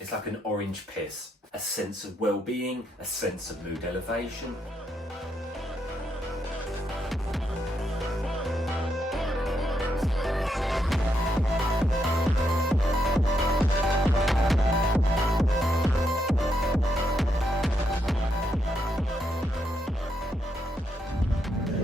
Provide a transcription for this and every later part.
It's like an orange piss. A sense of well-being, a sense of mood elevation.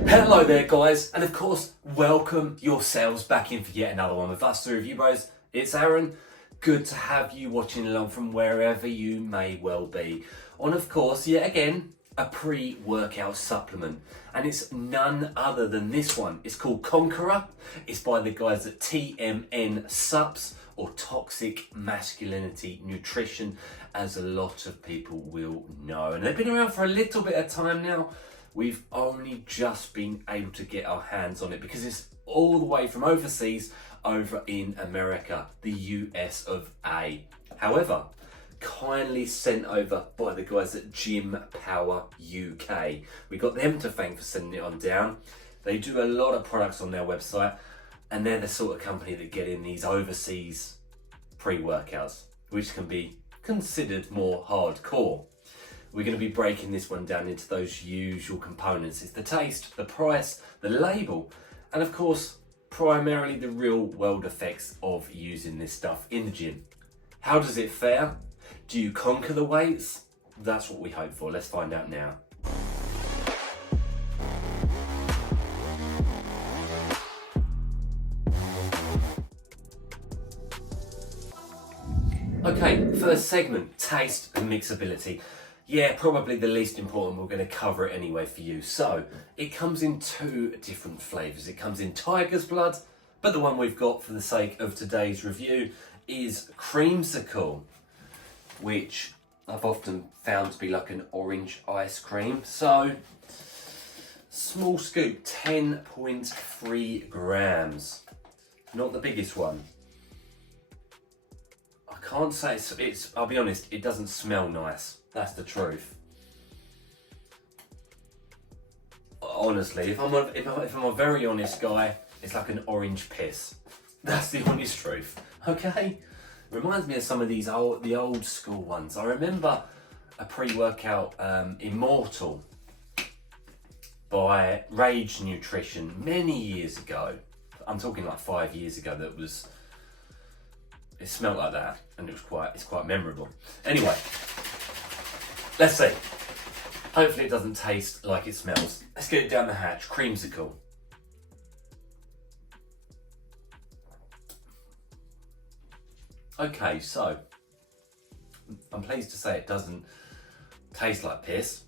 Hello there guys, and of course welcome yourselves back in for yet another one with us, the Review Bros. It's Aaron. Good to have you watching along from wherever you may well be. On of course, yet again, a pre-workout supplement, and it's none other than this one. It's called Conqueror. It's by the guys at TMN Supps, or Toxic Masculinity Nutrition, as a lot of people will know. And they've been around for a little bit of time now. We've only just been able to get our hands on it because it's all the way from overseas over in America, the US of A. However, kindly sent over by the guys at Gym Power UK. We got them to thank for sending it on down. They do a lot of products on their website, and they're the sort of company that get in these overseas pre-workouts, which can be considered more hardcore. We're going to be breaking this one down into those usual components. It's the taste, the price, the label, and of course, primarily the real world effects of using this stuff in the gym. How does it fare? Do you conquer the weights? That's what we hope for. Let's find out now. Okay, first segment, taste and mixability. Yeah, probably the least important. We're going to cover it anyway for you. So, it comes in two different flavours. It comes in tiger's blood, but the one we've got for the sake of today's review is creamsicle, which I've often found to be like an orange ice cream. So, small scoop, 10.3 grams. Not the biggest one. I can't say it's, I'll be honest, it doesn't smell nice. That's the truth. Honestly, if I'm a very honest guy, it's like an orange piss. That's the honest truth. Okay? Reminds me of some of the old school ones. I remember a pre-workout Immortal by Rage Nutrition many years ago. I'm talking like 5 years ago. It smelled like that, and it's quite memorable. Anyway. Let's see. Hopefully it doesn't taste like it smells. Let's get it down the hatch. Creamsicle. Okay, so I'm pleased to say it doesn't taste like piss.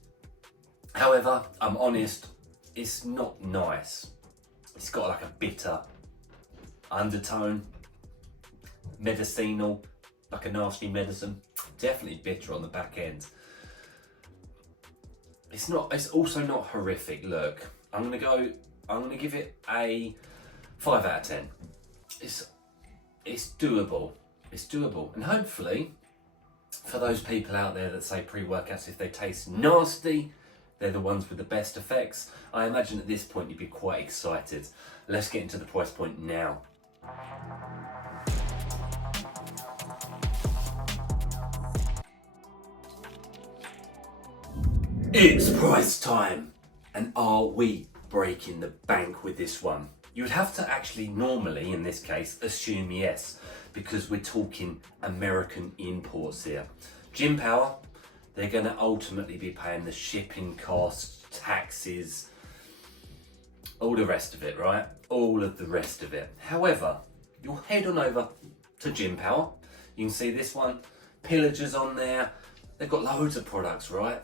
However, I'm honest, it's not nice. It's got like a bitter undertone, medicinal, like a nasty medicine. Definitely bitter on the back end. It's also not horrific. Look, I'm gonna give it a 5 out of 10. It's doable. It's doable. And hopefully, for those people out there that say pre-workouts, if they taste nasty, they're the ones with the best effects. I imagine at this point you'd be quite excited. Let's get into the price point now. It's price time! And are we breaking the bank with this one? You would have to actually normally, in this case, assume yes, because we're talking American imports here. Gym Power, they're going to ultimately be paying the shipping costs, taxes, all the rest of it, right? All of the rest of it. However, you'll head on over to Gym Power. You can see this one, Pillager's on there. They've got loads of products, right?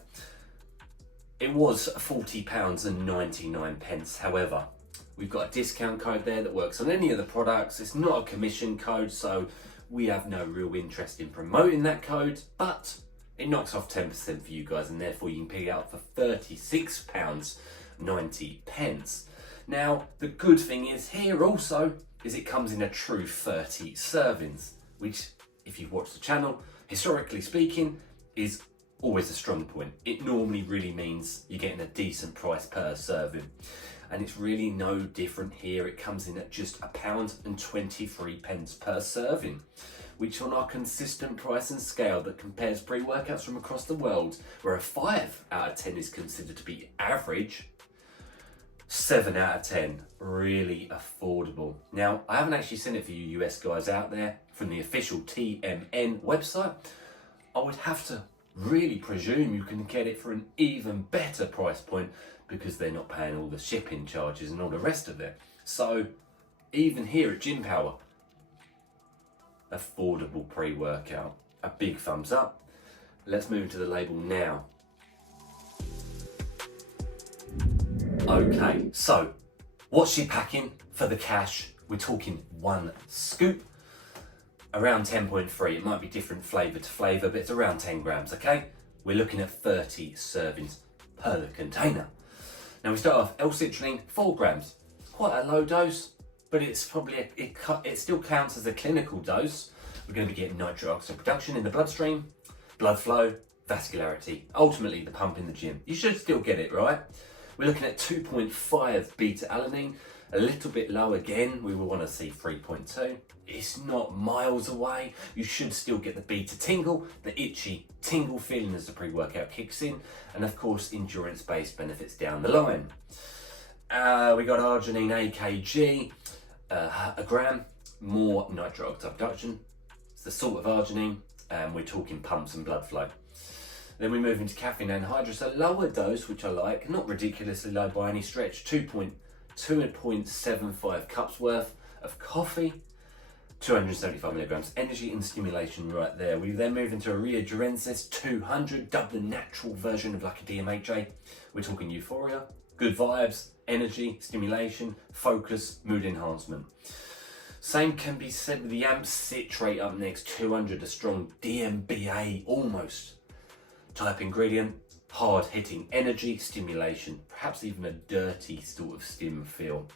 It was £40.99. However, we've got a discount code there that works on any of the products. It's not a commission code, so we have no real interest in promoting that code, but it knocks off 10% for you guys, and therefore you can pick it up for £36.90. Now, the good thing is here also is it comes in a true 30 servings, which, if you've watched the channel, historically speaking, is always a strong point. It normally really means you're getting a decent price per serving. And it's really no different here. It comes in at just £1.23 per serving, which on our consistent pricing scale that compares pre-workouts from across the world, where a 5 out of 10 is considered to be average, 7 out of 10 really affordable. Now, I haven't actually seen it for you US guys out there from the official TMN website. I would have to really presume you can get it for an even better price point because they're not paying all the shipping charges and all the rest of it. So even here at Gym Power, affordable pre-workout. A big thumbs up. Let's move into the label now. Okay, so what's she packing for the cash? We're talking 1 scoop, around 10.3. It might be different flavour to flavour, but it's around 10 grams, okay? We're looking at 30 servings per the container. Now we start off L-citrulline, 4 grams. Quite a low dose, but it's probably, it still counts as a clinical dose. We're going to be getting nitric oxide production in the bloodstream, blood flow, vascularity, ultimately the pump in the gym. You should still get it, right? We're looking at 2.5 beta-alanine, a little bit low again. We will want to see 3.2. It's not miles away. You should still get the beta tingle, the itchy tingle feeling as the pre-workout kicks in, and of course endurance-based benefits down the line. We got arginine AKG, a gram, more nitric oxide production. It's the salt of arginine, and we're talking pumps and blood flow. Then we move into caffeine anhydrous, a lower dose, which I like, not ridiculously low by any stretch, 2.75 cups worth of coffee, 275 milligrams energy and stimulation right there. We then move into a Readrensis 200, double natural version of like a DMHA. We're talking euphoria, good vibes, energy, stimulation, focus, mood enhancement. Same can be said with the AMP citrate up next, 200, a strong DMBA almost type ingredient, hard hitting energy, stimulation, perhaps even a dirty sort of stim feel.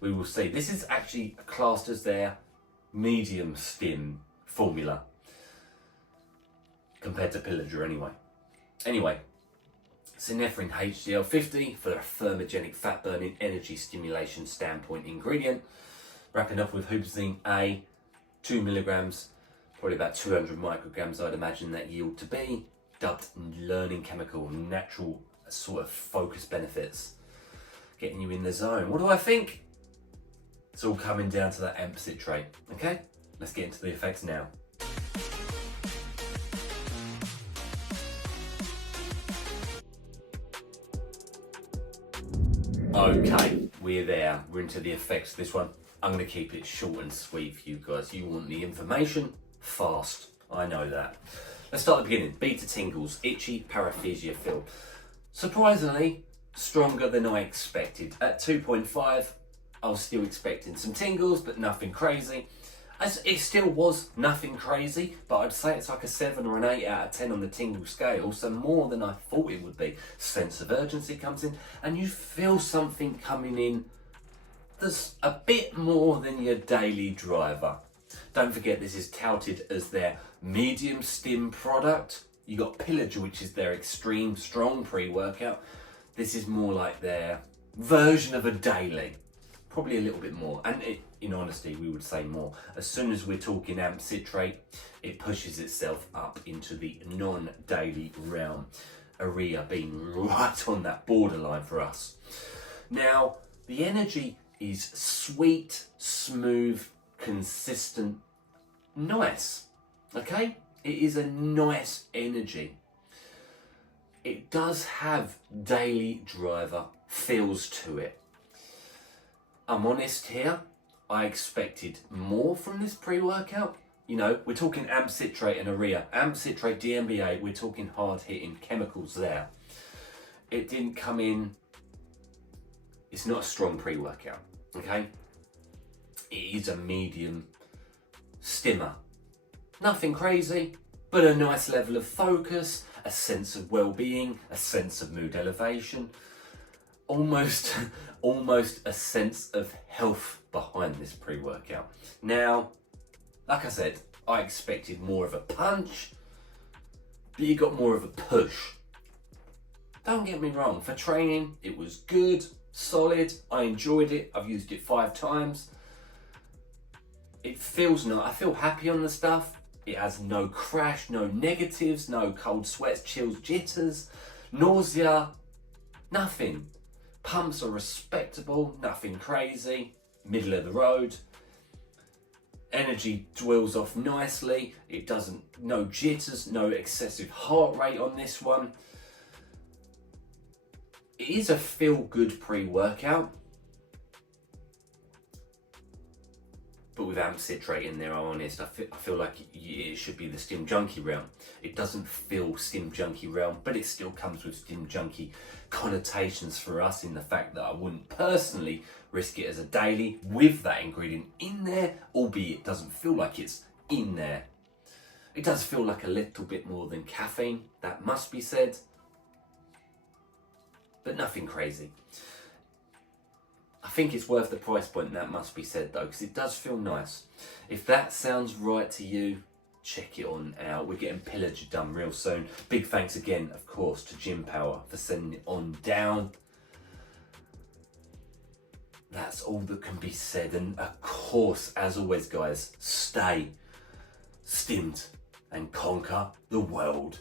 We will see. This is actually classed as their medium stim formula compared to Pillager anyway. Synephrine HTL50 for a thermogenic fat burning energy stimulation standpoint ingredient. Wrapping up with Hubzine A, 2 milligrams, probably about 200 micrograms I'd imagine that yield to be. Dubbed learning chemical, natural sort of focus benefits, getting you in the zone. What do I think? It's all coming down to that AMP citrate. Okay, let's get into the effects now. Okay, we're there. We're into the effects of this one. I'm going to keep it short and sweet for you guys. You want the information fast. I know that. Let's start at the beginning. Beta tingles, itchy paraplegia feel. Surprisingly, stronger than I expected. At 2.5, I was still expecting some tingles, but nothing crazy. It still was nothing crazy, but I'd say it's like a 7 or an 8 out of 10 on the tingle scale, so more than I thought it would be. Sense of urgency comes in, and you feel something coming in that's a bit more than your daily driver. Don't forget, this is touted as their medium stim product. You got Pillager, which is their extreme strong pre-workout. This is more like their version of a daily, probably a little bit more. And in honesty, we would say more. As soon as we're talking AMP citrate, it pushes itself up into the non-daily realm. Urea being right on that borderline for us. Now, the energy is sweet, smooth, consistent, nice. Okay? It is a nice energy. It does have daily driver feels to it. I'm honest here, I expected more from this pre-workout. You know, we're talking AMP citrate and urea. AMP citrate, DMBA, we're talking hard-hitting chemicals there. It didn't come in, it's not a strong pre-workout, okay? It is a medium stimmer. Nothing crazy, but a nice level of focus, a sense of well-being, a sense of mood elevation, almost a sense of health behind this pre-workout. Now, like I said, I expected more of a punch, but you got more of a push. Don't get me wrong, for training, it was good, solid, I enjoyed it, I've used it 5 times. It feels nice. I feel happy on the stuff. It has no crash, no negatives, no cold sweats, chills, jitters, nausea, nothing. Pumps are respectable, nothing crazy, middle of the road. Energy dwells off nicely. It doesn't, no jitters, no excessive heart rate on this one. It is a feel-good pre-workout, but with amp citrate in there, I'm honest, I feel like it should be the Stim Junkie realm. It doesn't feel Stim Junkie realm, but it still comes with Stim Junkie connotations for us in the fact that I wouldn't personally risk it as a daily with that ingredient in there, albeit it doesn't feel like it's in there. It does feel like a little bit more than caffeine, that must be said, but nothing crazy. I think it's worth the price point, that must be said though, because it does feel nice. If that sounds right to you, check it on out. We're getting Pillager done real soon. Big thanks again, of course, to Gym Power for sending it on down. That's all that can be said. And of course, as always guys, stay stimmed and conquer the world.